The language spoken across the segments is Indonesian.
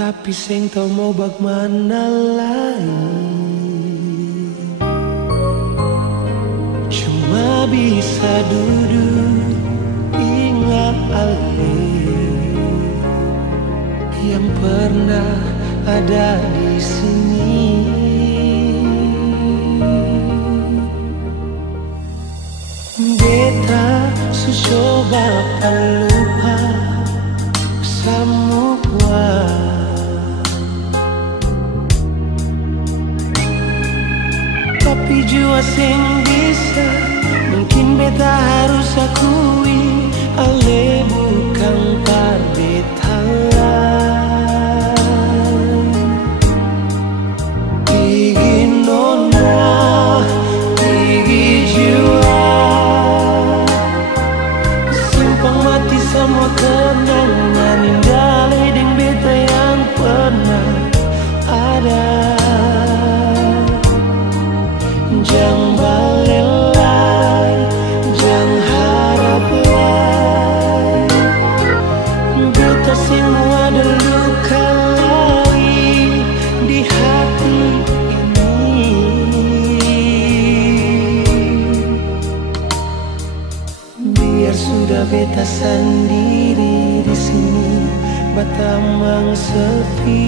tapi sing tau mau bagaimana lagi. Cuma bisa duduk ingat alih yang pernah ada di sini. Beta coba lupa semua, tapi jua sing bisa. Mungkin beta harus akui ale bukan par beta ingin nona ingin jua simpang mati semua kenangan indah ledeng beta yang pernah ada. Jangan balelai, jangan harap lagi. Beta semua ada luka lagi di hati ini. Biar sudah beta sendiri di sini, batamang sepi.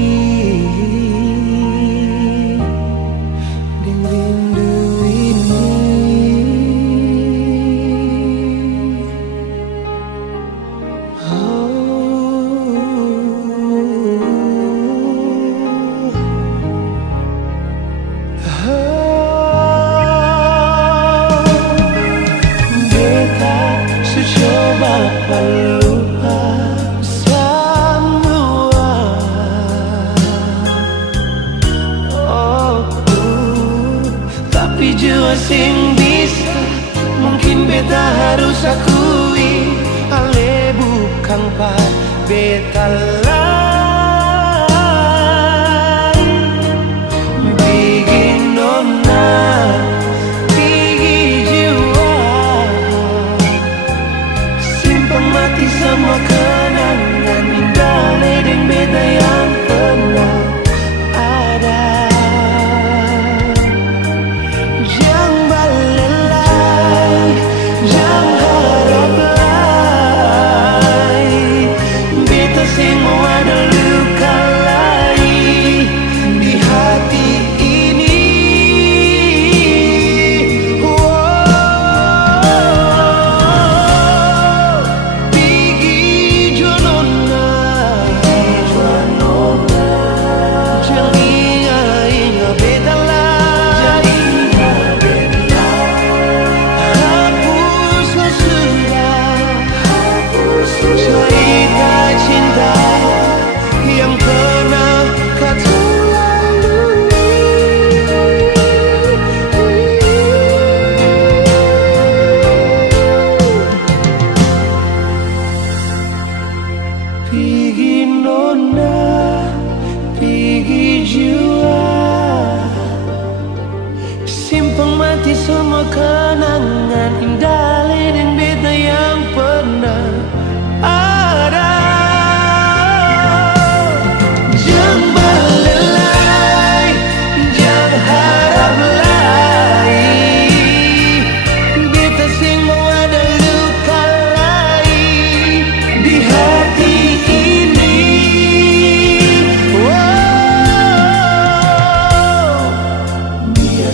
Lupa semua, tapi jua sing bisa. Mungkin beta harus akui ale bukan par beta lain. Bikin nona mati semua kenangan indah ledeng beta yang pernah ada. Jangan balelai, jangan harap lagi. Beta semua ada luka lagi di hati ini. Pigi nona, pigi jua, simpang mati semua kenangan indah ledeng beta yang pernah ada. Jangan balelai, jangan harap lagi. Beta semua ada luka lagi di hati.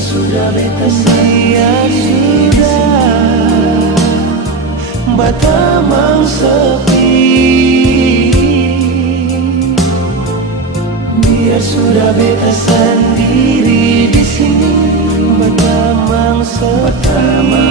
Sudah beta siap sudah batamang sepi. Biar sudah beta sendiri di sini batamang sepi.